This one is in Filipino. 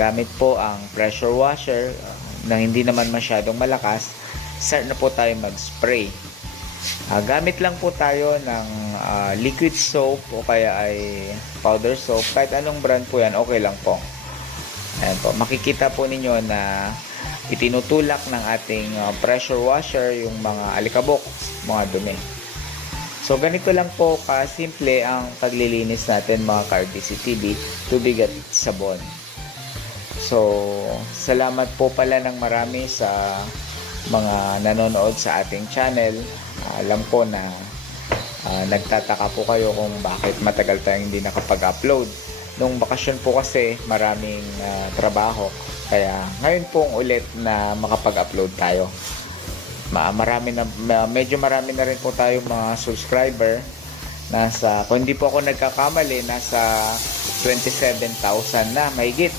Gamit po ang pressure washer na hindi naman masyadong malakas, start na po tayo mag-spray. Gamit lang po tayo ng liquid soap o kaya ay powder soap. Kahit anong brand po yan, okay lang po. Ayan po. Makikita po ninyo na itinutulak ng ating pressure washer yung mga alikabok, mga dumi. So, ganito lang po kasimple ang paglilinis natin mga ka-RDC TV, tubig at sabon. So, salamat po pala ng marami sa mga nanonood sa ating channel. Alam ko na nagtataka po kayo kung bakit matagal tayong hindi nakapag-upload. Nung bakasyon po kasi maraming trabaho. Kaya ngayon pong ulit na makapag-upload tayo. Medyo marami na rin po tayong mga subscriber. Kung hindi po ako nagkakamali, nasa 27,000 na mahigit.